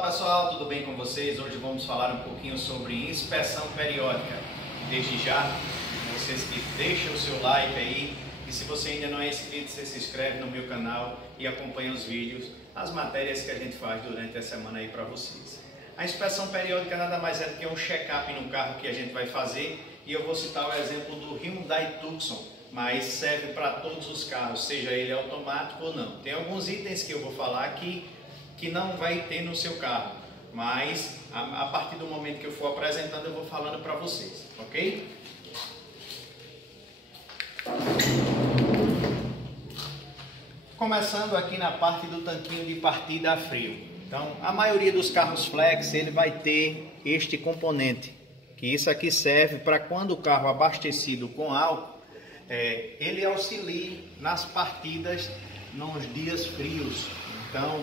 Olá pessoal, tudo bem com vocês? Hoje vamos falar um pouquinho sobre inspeção periódica. Desde já, vocês que deixam o seu like aí, e se você ainda não é inscrito, você se inscreve no meu canal e acompanha os vídeos, as matérias que a gente faz durante a semana aí para vocês. A inspeção periódica nada mais é do que um check-up no carro que a gente vai fazer, e eu vou citar o exemplo do Hyundai Tucson, mas serve para todos os carros, seja ele automático ou não. Tem alguns itens que eu vou falar aqui que não vai ter no seu carro, mas a partir do momento que eu for apresentando eu vou falando para vocês, ok? Começando aqui na parte do tanquinho de partida a frio. Então, a maioria dos carros flex, ele vai ter este componente, que isso aqui serve para quando o carro abastecido com álcool, ele auxilia nas partidas nos dias frios. Então,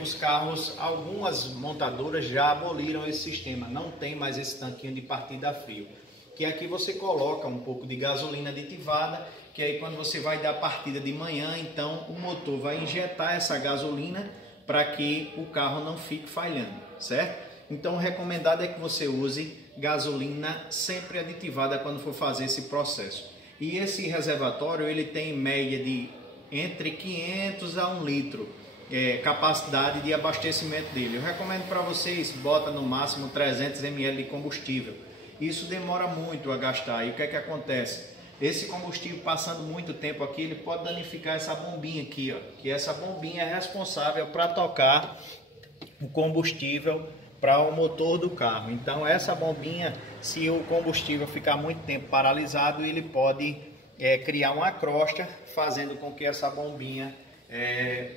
os carros, algumas montadoras já aboliram esse sistema, não tem mais esse tanquinho de partida a frio. Que aqui você coloca um pouco de gasolina aditivada, que aí quando você vai dar partida de manhã, então o motor vai injetar essa gasolina para que o carro não fique falhando, certo? Então o recomendado é que você use gasolina sempre aditivada quando for fazer esse processo. E esse reservatório ele tem em média de entre 500 a 1 litro. Capacidade de abastecimento dele. Eu recomendo para vocês, bota no máximo 300 ml de combustível. Isso demora muito a gastar. E o que é que acontece? Esse combustível passando muito tempo aqui, ele pode danificar essa bombinha aqui, ó, que essa bombinha é responsável para tocar o combustível para o motor do carro. Então essa bombinha, se o combustível ficar muito tempo paralisado, ele pode criar uma crosta, fazendo com que essa bombinha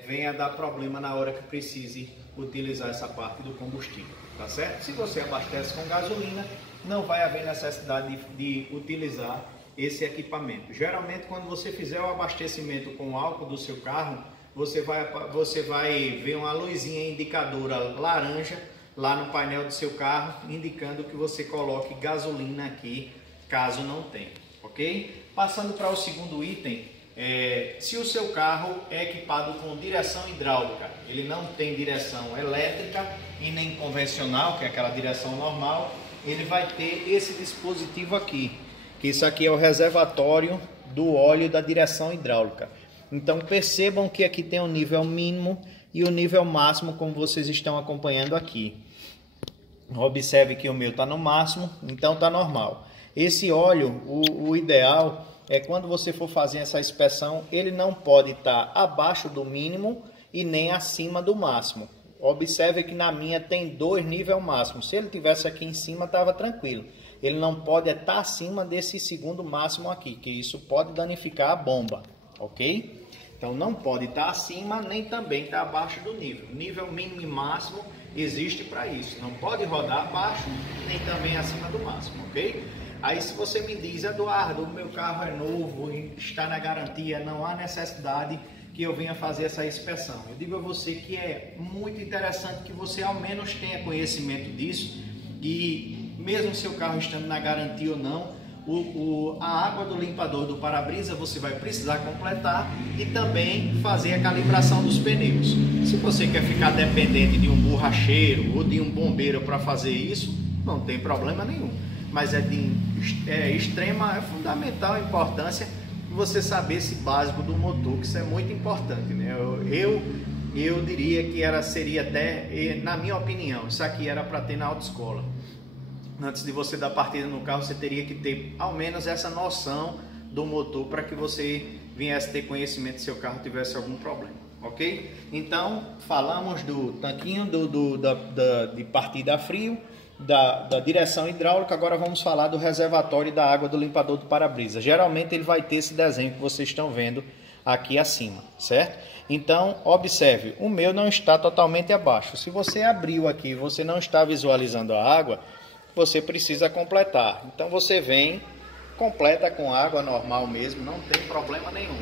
venha dar problema na hora que precise utilizar essa parte do combustível, tá certo? Se você abastece com gasolina, não vai haver necessidade de utilizar esse equipamento. Geralmente, quando você fizer o abastecimento com álcool do seu carro, você vai ver uma luzinha indicadora laranja lá no painel do seu carro, indicando que você coloque gasolina aqui, caso não tenha, ok? Passando para o segundo item, se o seu carro é equipado com direção hidráulica, ele não tem direção elétrica e nem convencional, que é aquela direção normal, ele vai ter esse dispositivo aqui, que isso aqui é o reservatório do óleo da direção hidráulica. Então percebam que aqui tem o nível mínimo e o nível máximo, como vocês estão acompanhando aqui. Observe que o meu está no máximo, então está normal. Esse óleo, o ideal é quando você for fazer essa inspeção, ele não pode estar abaixo do mínimo e nem acima do máximo. Observe que na minha tem 2 níveis máximos. Se ele tivesse aqui em cima, estava tranquilo. Ele não pode estar acima desse segundo máximo aqui, que isso pode danificar a bomba, ok? Então não pode estar acima, nem também estar abaixo do nível. Nível mínimo e máximo existe para isso. Não pode rodar abaixo, nem também acima do máximo, ok? Aí se você me diz, Eduardo, o meu carro é novo, está na garantia, não há necessidade que eu venha fazer essa inspeção. Eu digo a você que é muito interessante que você ao menos tenha conhecimento disso, e mesmo seu carro estando na garantia ou não, a água do limpador do para-brisa você vai precisar completar e também fazer a calibração dos pneus. Se você quer ficar dependente de um borracheiro ou de um bombeiro para fazer isso, não tem problema nenhum. Mas é fundamental importância você saber esse básico do motor, que isso é muito importante, né? Eu diria que seria até, na minha opinião, isso aqui era para ter na autoescola. Antes de você dar partida no carro, você teria que ter ao menos essa noção do motor para que você viesse ter conhecimento se seu carro tivesse algum problema, ok? Então, falamos do tanquinho de partida a frio, da direção hidráulica. Agora vamos falar do reservatório da água do limpador do para-brisa. Geralmente ele vai ter esse desenho que vocês estão vendo aqui acima, certo? Então observe, o meu não está totalmente abaixo. Se você abriu aqui e você não está visualizando a água, você precisa completar. Então você vem, completa com água normal mesmo, não tem problema nenhum.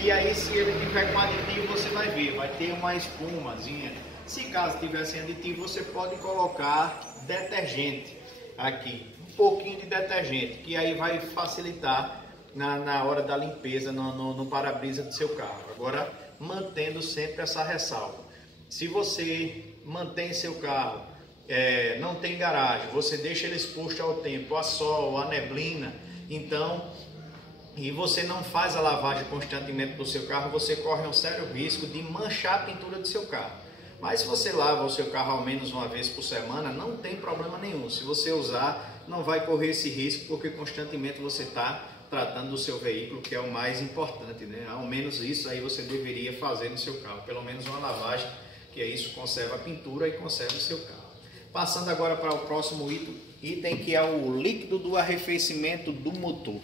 E aí se ele tiver com aditivo, você vai ver, vai ter uma espumazinha. Se caso tiver sem aditivo, você pode colocar detergente aqui, um pouquinho de detergente, que aí vai facilitar na hora da limpeza no para-brisa do seu carro. Agora, mantendo sempre essa ressalva. Se você mantém seu carro, não tem garagem, você deixa ele exposto ao tempo, a sol, a neblina, então, e você não faz a lavagem constantemente do seu carro, você corre um sério risco de manchar a pintura do seu carro. Mas se você lava o seu carro ao menos uma vez por semana, não tem problema nenhum. Se você usar, não vai correr esse risco, porque constantemente você está tratando do seu veículo, que é o mais importante, né? Ao menos isso aí você deveria fazer no seu carro, pelo menos uma lavagem, que é isso, conserva a pintura e conserva o seu carro. Passando agora para o próximo item, que é o líquido do arrefecimento do motor.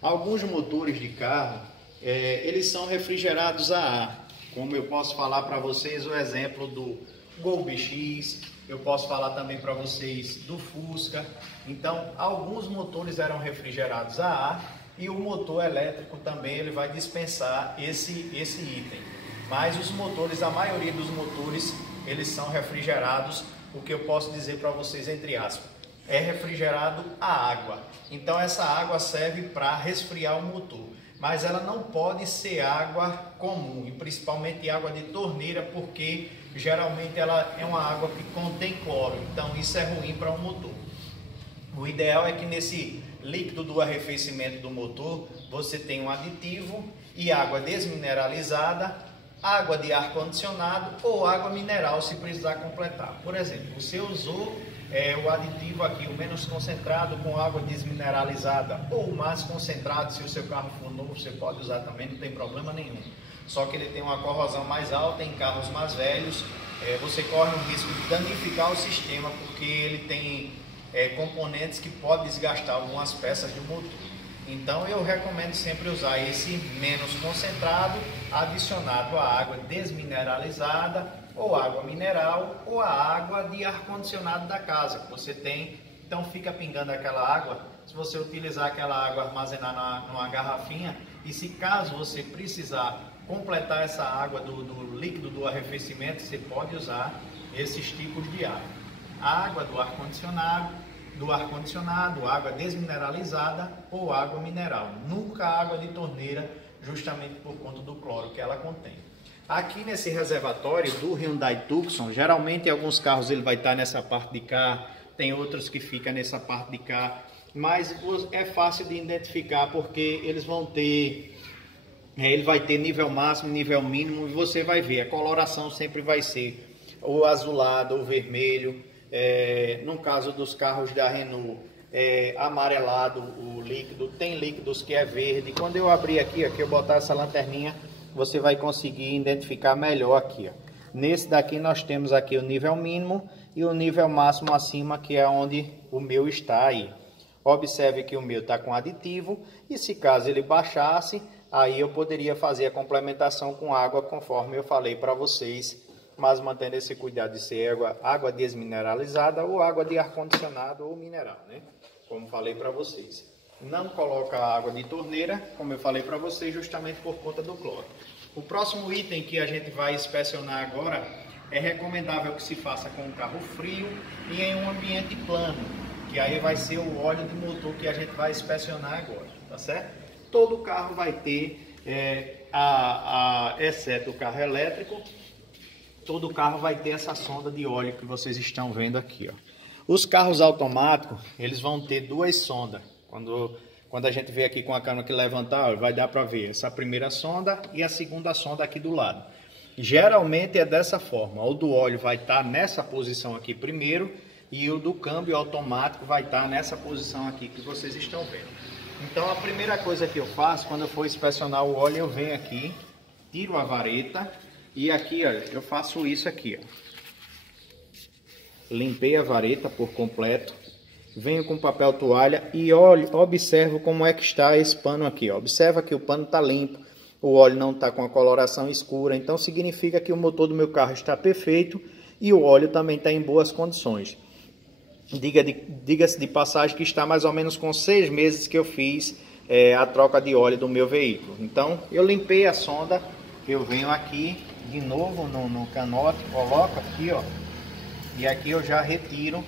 Alguns motores de carro, eles são refrigerados a ar, como eu posso falar para vocês o exemplo do Gol BX, eu posso falar também para vocês do Fusca. Então, alguns motores eram refrigerados a ar e o motor elétrico também ele vai dispensar esse item. Mas os motores, a maioria dos motores, eles são refrigerados, o que eu posso dizer para vocês entre aspas, é refrigerado a água. Então essa água serve para resfriar o motor, mas ela não pode ser água comum, e principalmente água de torneira, porque geralmente ela é uma água que contém cloro, então isso é ruim para o motor. O ideal é que nesse líquido do arrefecimento do motor você tenha um aditivo e água desmineralizada, água de ar-condicionado ou água mineral se precisar completar. Por exemplo, você usou o aditivo aqui, o menos concentrado com água desmineralizada ou o mais concentrado, se o seu carro for novo você pode usar também, não tem problema nenhum. Só que ele tem uma corrosão mais alta em carros mais velhos, você corre um risco de danificar o sistema porque ele tem componentes que podem desgastar algumas peças do motor. Então eu recomendo sempre usar esse menos concentrado adicionado à água desmineralizada ou água mineral ou a água de ar-condicionado da casa que você tem. Então fica pingando aquela água, se você utilizar aquela água, armazenar numa garrafinha, e se caso você precisar completar essa água do líquido do arrefecimento, você pode usar esses tipos de água. A água do ar-condicionado, água desmineralizada ou água mineral. Nunca água de torneira, justamente por conta do cloro que ela contém. Aqui nesse reservatório do Hyundai Tucson, geralmente em alguns carros ele vai estar nessa parte de cá, tem outros que ficam nessa parte de cá, mas é fácil de identificar porque eles vão ter, ele vai ter nível máximo, nível mínimo, e você vai ver, a coloração sempre vai ser ou azulado ou vermelho. No caso dos carros da Renault, amarelado o líquido, tem líquidos que é verde. Quando eu abrir aqui, eu botar essa lanterninha, você vai conseguir identificar melhor aqui. Nesse daqui nós temos aqui o nível mínimo e o nível máximo acima, que é onde o meu está aí. Observe que o meu está com aditivo e se caso ele baixasse, aí eu poderia fazer a complementação com água, conforme eu falei para vocês, mas mantendo esse cuidado de ser água desmineralizada ou água de ar-condicionado ou mineral, né? Como falei para vocês. Não coloca água de torneira, como eu falei para vocês, justamente por conta do cloro. O próximo item que a gente vai inspecionar agora, é recomendável que se faça com um carro frio e em um ambiente plano, que aí vai ser o óleo de motor que a gente vai inspecionar agora, tá certo? Todo carro vai ter, exceto o carro elétrico, todo carro vai ter essa sonda de óleo que vocês estão vendo aqui, ó. Os carros automáticos, eles vão ter duas sondas. Quando a gente vê aqui com a câmera que levantar, vai dar para ver essa primeira sonda e a segunda sonda aqui do lado. Geralmente é dessa forma, o do óleo vai estar nessa posição aqui primeiro e o do câmbio automático vai estar nessa posição aqui que vocês estão vendo. Então a primeira coisa que eu faço quando eu for inspecionar o óleo, eu venho aqui, tiro a vareta e aqui, ó, eu faço isso aqui, ó. Limpei a vareta por completo, venho com papel toalha e observo como é que está esse pano aqui, ó. Observa que o pano está limpo, o óleo não está com a coloração escura, então significa que o motor do meu carro está perfeito e o óleo também está em boas condições. Diga-se de passagem que está mais ou menos com 6 meses que eu fiz a troca de óleo do meu veículo. Então eu limpei a sonda, eu venho aqui de novo no canote, coloco aqui, ó, e aqui eu já retiro.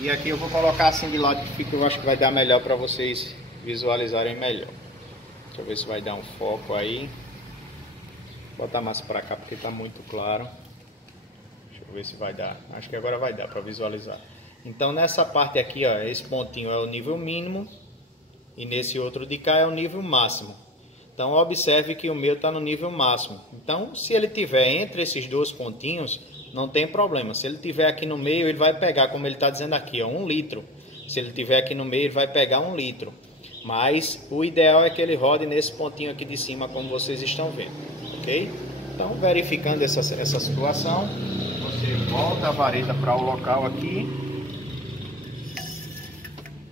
E aqui eu vou colocar assim de lado, que eu acho que vai dar melhor para vocês visualizarem melhor. Deixa eu ver se vai dar um foco aí. Vou botar mais para cá porque está muito claro. Deixa eu ver se vai dar. Acho que agora vai dar para visualizar. Então nessa parte aqui, ó, esse pontinho é o nível mínimo e nesse outro de cá é o nível máximo. Então observe que o meu está no nível máximo. Então se ele tiver entre esses dois pontinhos, não tem problema. Se ele tiver aqui no meio, ele vai pegar, como ele está dizendo aqui, ó, 1 litro. Se ele tiver aqui no meio, ele vai pegar 1 litro. Mas o ideal é que ele rode nesse pontinho aqui de cima, como vocês estão vendo, ok? Então, verificando essa situação, você volta a vareta para o local aqui.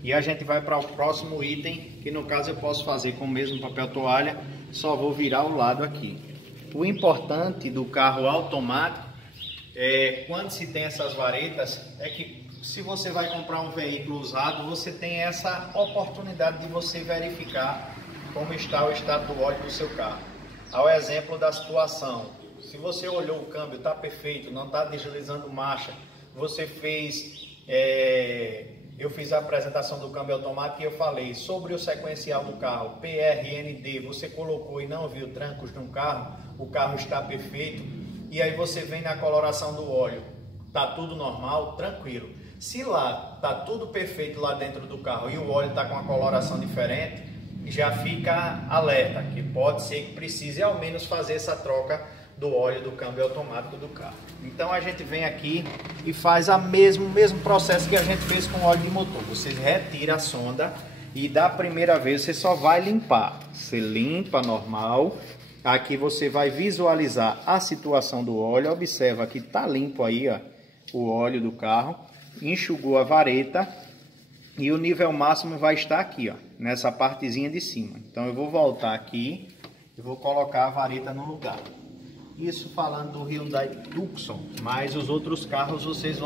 E a gente vai para o próximo item, que no caso eu posso fazer com o mesmo papel toalha, só vou virar o lado aqui. O importante do carro automático, quando se tem essas varetas, é que se você vai comprar um veículo usado, você tem essa oportunidade de você verificar como está o estado do óleo do seu carro. Ao exemplo da situação, se você olhou o câmbio, está perfeito, não está deslizando marcha, você fez, eu fiz a apresentação do câmbio automático e eu falei sobre o sequencial do carro, PRND, você colocou e não viu trancos no carro, o carro está perfeito, e aí você vem na coloração do óleo, está tudo normal, tranquilo. Se lá está tudo perfeito lá dentro do carro e o óleo está com uma coloração diferente, já fica alerta que pode ser que precise ao menos fazer essa troca do óleo do câmbio automático do carro. Então a gente vem aqui e faz o mesmo processo que a gente fez com o óleo de motor. Você retira a sonda e da primeira vez você só vai limpar. Você limpa normal. Aqui você vai visualizar a situação do óleo. Observa que está limpo aí, ó, o óleo do carro. Enxugou a vareta e o nível máximo vai estar aqui, ó, nessa partezinha de cima. Então eu vou voltar aqui e vou colocar a vareta no lugar. Isso falando do Hyundai Tucson, mas os outros carros vocês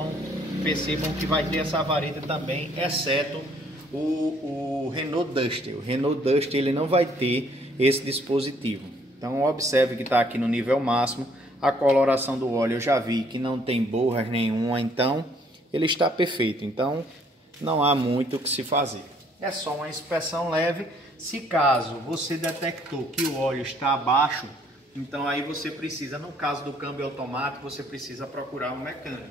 percebam que vai ter essa vareta também, exceto o Renault Duster. O Renault Duster ele não vai ter esse dispositivo. Então observe que está aqui no nível máximo. A coloração do óleo eu já vi que não tem borras nenhuma, então ele está perfeito. Então não há muito o que se fazer. É só uma inspeção leve. Se caso você detectou que o óleo está abaixo, então aí você precisa, no caso do câmbio automático, você precisa procurar um mecânico,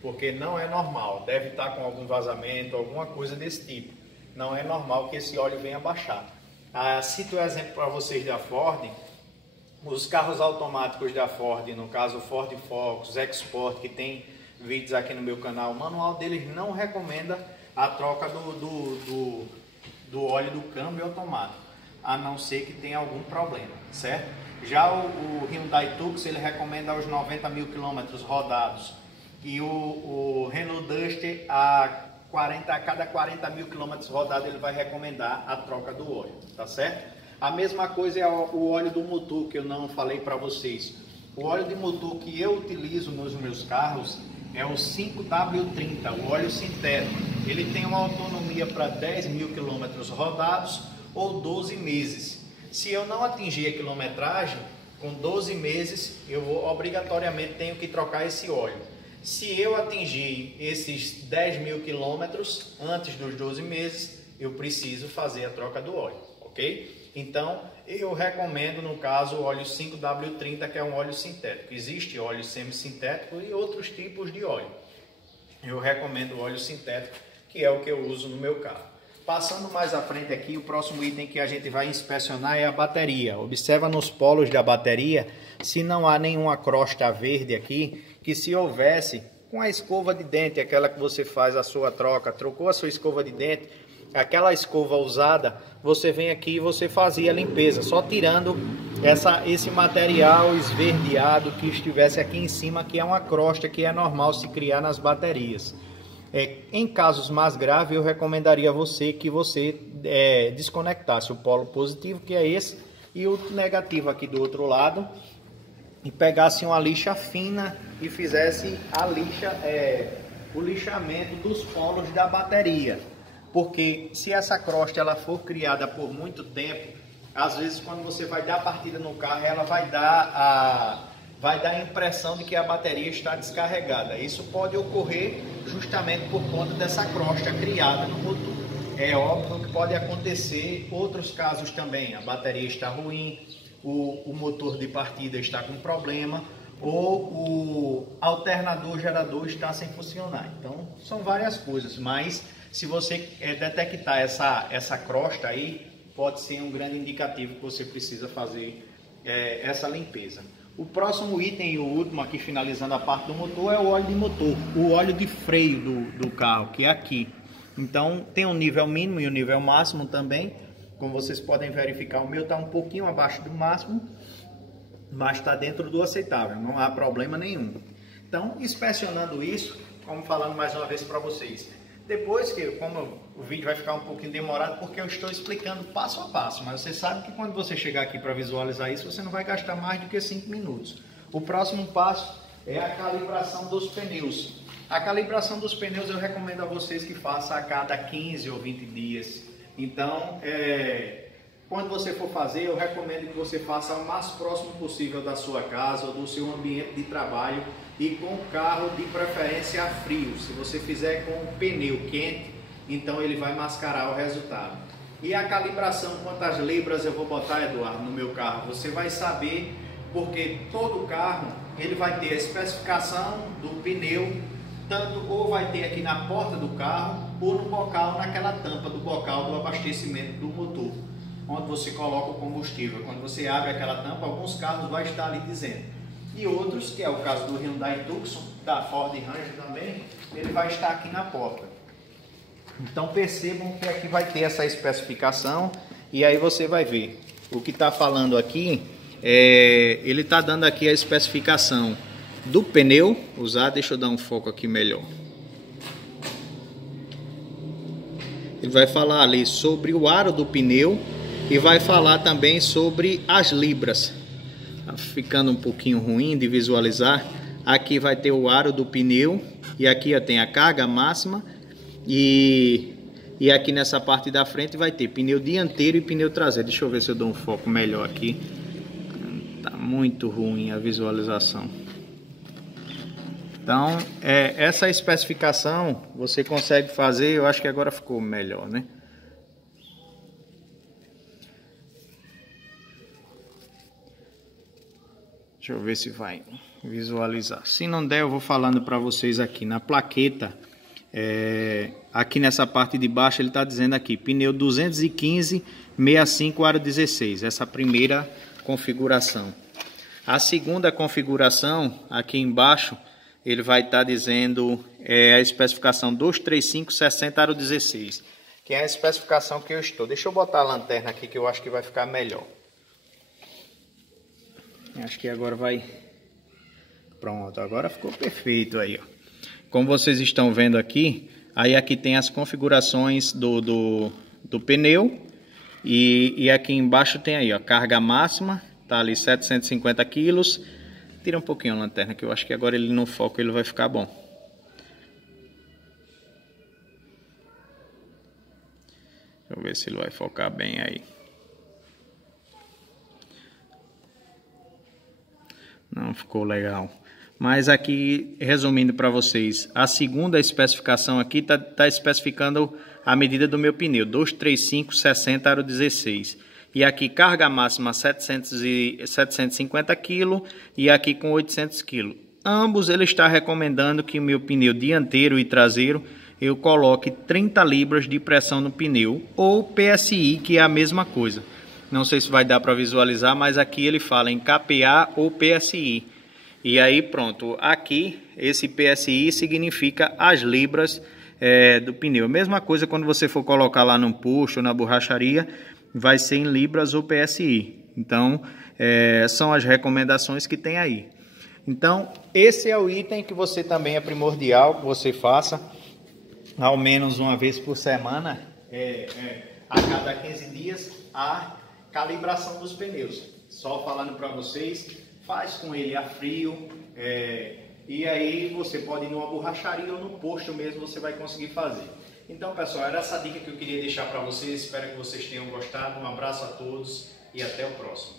porque não é normal, deve estar com algum vazamento, alguma coisa desse tipo. Não é normal que esse óleo venha baixar. Cito um exemplo para vocês da Ford. Os carros automáticos da Ford, no caso o Ford Focus, Export, que tem vídeos aqui no meu canal, o manual deles não recomenda a troca do óleo do câmbio automático, a não ser que tenha algum problema, certo? Já o Hyundai Tucson ele recomenda aos 90 mil quilômetros rodados e o Renault Duster a cada 40 mil quilômetros rodados ele vai recomendar a troca do óleo, tá certo? A mesma coisa é o óleo do motor que eu não falei para vocês. O óleo de motor que eu utilizo nos meus carros é o 5W30, o óleo sintético. Ele tem uma autonomia para 10 mil quilômetros rodados ou 12 meses. Se eu não atingir a quilometragem, com 12 meses, eu obrigatoriamente tenho que trocar esse óleo. Se eu atingir esses 10 mil quilômetros antes dos 12 meses, eu preciso fazer a troca do óleo, ok? Então, eu recomendo, no caso, o óleo 5W30, que é um óleo sintético. Existe óleo semissintético e outros tipos de óleo. Eu recomendo o óleo sintético, que é o que eu uso no meu carro. Passando mais à frente aqui, o próximo item que a gente vai inspecionar é a bateria. Observa nos polos da bateria se não há nenhuma crosta verde aqui, que se houvesse, com a escova de dente, aquela que você faz a sua troca, trocou a sua escova de dente, aquela escova usada, você vem aqui e você fazia a limpeza, só tirando esse material esverdeado que estivesse aqui em cima, que é uma crosta que é normal se criar nas baterias. Em casos mais graves, eu recomendaria a você que você desconectasse o polo positivo, que é esse, e o negativo aqui do outro lado, e pegasse uma lixa fina e fizesse o lixamento dos polos da bateria. Porque se essa crosta ela for criada por muito tempo, às vezes quando você vai dar partida no carro, ela vai dar a impressão de que a bateria está descarregada. Isso pode ocorrer justamente por conta dessa crosta criada no motor. É óbvio que pode acontecer outros casos também. A bateria está ruim, o motor de partida está com problema, ou o alternador gerador está sem funcionar. Então são várias coisas, mas se você detectar essa crosta aí, pode ser um grande indicativo que você precisa fazer essa limpeza. O próximo item e o último aqui, finalizando a parte do motor, é o óleo de motor, o óleo de freio do carro, que é aqui. Então tem um nível mínimo e um nível máximo também. Como vocês podem verificar, o meu está um pouquinho abaixo do máximo, mas está dentro do aceitável, não há problema nenhum. Então, inspecionando isso, como falando mais uma vez para vocês, depois que, como o vídeo vai ficar um pouquinho demorado, porque eu estou explicando passo a passo, mas você sabe que quando você chegar aqui para visualizar isso, você não vai gastar mais do que 5 minutos. O próximo passo é a calibração dos pneus. A calibração dos pneus eu recomendo a vocês que façam a cada 15 ou 20 dias. Então, quando você for fazer, eu recomendo que você faça o mais próximo possível da sua casa ou do seu ambiente de trabalho e com o carro de preferência a frio. Se você fizer com o pneu quente, então ele vai mascarar o resultado. E a calibração, quantas libras eu vou botar, Eduardo, no meu carro? Você vai saber, porque todo carro ele vai ter a especificação do pneu, tanto ou vai ter aqui na porta do carro ou no bocal, naquela tampa do bocal do abastecimento do motor, onde você coloca o combustível. Quando você abre aquela tampa, alguns carros vai estar ali dizendo. E outros, que é o caso do Hyundai Tucson, da Ford Ranger também, ele vai estar aqui na porta. Então percebam que aqui vai ter essa especificação e aí você vai ver. O que está falando aqui, ele está dando aqui a especificação do pneu usado. Deixa eu dar um foco aqui melhor. Ele vai falar ali sobre o aro do pneu e vai falar também sobre as libras. Tá ficando um pouquinho ruim de visualizar. Aqui vai ter o aro do pneu e aqui tem a carga máxima e aqui nessa parte da frente vai ter pneu dianteiro e pneu traseiro. Deixa eu ver se eu dou um foco melhor aqui. Tá muito ruim a visualização. Então, essa especificação você consegue fazer, eu acho que agora ficou melhor, né? Deixa eu ver se vai visualizar. Se não der, eu vou falando para vocês aqui na plaqueta. Aqui nessa parte de baixo ele está dizendo aqui, pneu 215 65 aro 16. Essa primeira configuração. A segunda configuração, aqui embaixo, ele vai estar dizendo a especificação 235 60 aro 16, que é a especificação que eu estou. Deixa eu botar a lanterna aqui que eu acho que vai ficar melhor. Acho que agora vai. Pronto, agora ficou perfeito aí, ó. Como vocês estão vendo aqui, aí aqui tem as configurações do pneu e aqui embaixo tem aí, ó, carga máxima, tá ali 750 quilos. Tira um pouquinho a lanterna, que eu acho que agora ele no foco ele vai ficar bom. Deixa eu ver se ele vai focar bem aí. Não ficou legal. Mas aqui, resumindo para vocês, a segunda especificação aqui tá especificando a medida do meu pneu, 235 60 aro 16. E aqui carga máxima 750 kg e aqui com 800 kg. Ambos ele está recomendando que o meu pneu dianteiro e traseiro eu coloque 30 libras de pressão no pneu ou PSI, que é a mesma coisa. Não sei se vai dar para visualizar, mas aqui ele fala em kPa ou PSI. E aí pronto, aqui esse PSI significa as libras do pneu. Mesma coisa quando você for colocar lá no posto ou na borracharia, vai ser em libras ou PSI. Então, são as recomendações que tem aí. Então, esse é o item que você também é primordial que você faça ao menos uma vez por semana, a cada 15 dias, a calibração dos pneus. Só falando para vocês, faz com ele a frio, e aí você pode ir numa borracharia ou no posto mesmo, você vai conseguir fazer. Então, pessoal, era essa dica que eu queria deixar para vocês. Espero que vocês tenham gostado. Um abraço a todos e até o próximo.